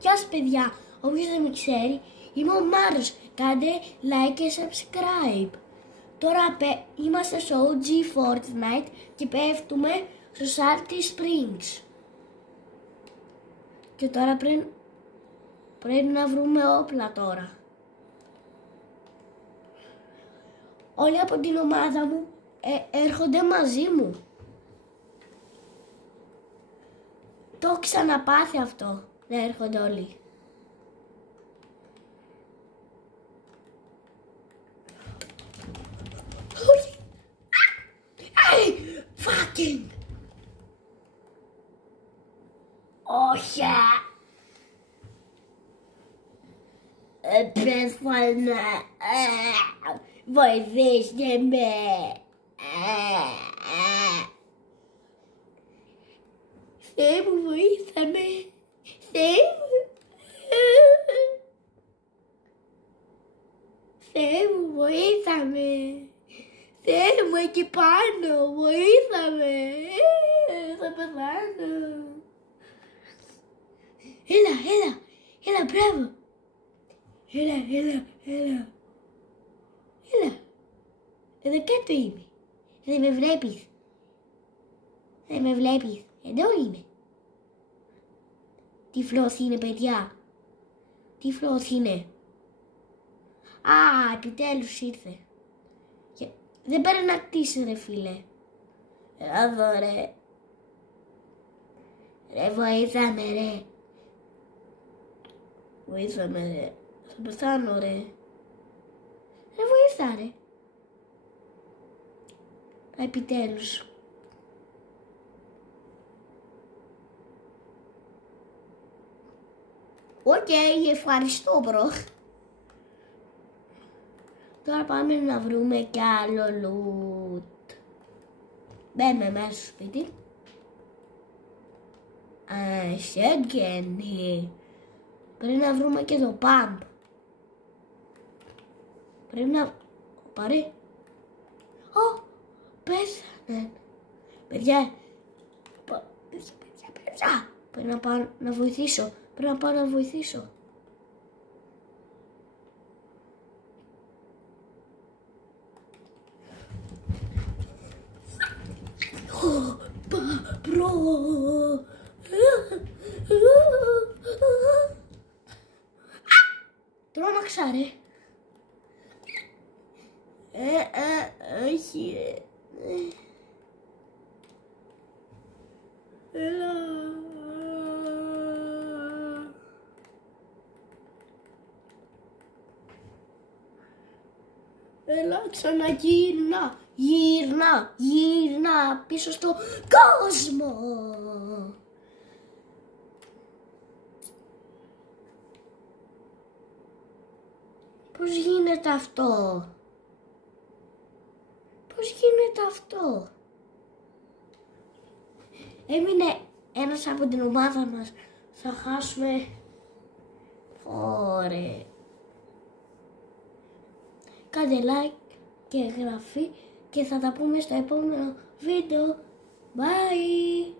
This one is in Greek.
Γεια σας παιδιά, όποιος δεν με ξέρει, είμαι ο Μάρος, κάντε like και subscribe. Τώρα είμαστε στο OG Fortnite και πέφτουμε στο Salty Springs. Και τώρα πρέπει να βρούμε όπλα τώρα. Όλοι από την ομάδα μου έρχονται μαζί μου. Το έχω ξαναπάθει αυτό, δεν έρχονται όλοι. Fucking! Όχι! Πέθανα! Βοηθήστε με! Θεέ μου, βοήθα με! Θεέ μου! Θεέ μου, βοήθα με! Θεέ μου, εκεί πάνω, βοήθα με! Θα πεθάνω! Έλα, μπράβο! Έλα! Εδώ κάτω είμαι. Δεν με βλέπεις. Εδώ είμαι. Τυφλός είναι, παιδιά. Τυφλός είναι. Α, επιτέλους ήρθε. Δεν πρέπει να κτίσει, ρε φίλε. Εδώ, ρε. Ρε, βοήθαμε, ρε. Θα πεθάνω, ρε. Ρε, βοήθα, ρε. Επιτέλους. Οκ, ευχαριστώ, μπρο. Τώρα πάμε να βρούμε κι άλλο loot. Μπαίνουμε μέσα στο σπίτι. Σέγγενι. Πρέπει να βρούμε και το pump. Πρέπει να... Πάρε. Ω, πέθανε. Παιδιά. Πρέπει να πάω να βοηθήσω. Μπρο. Τρόμαξα, ρε. Όχι, ρε. Έλα. Έλα, γύρνα πίσω στο κόσμο. Πώς γίνεται αυτό. Έμεινε ένας από την ομάδα μας. Θα χάσουμε. Ωραία. Κάντε like και εγγραφή και θα τα πούμε στο επόμενο βίντεο. Bye!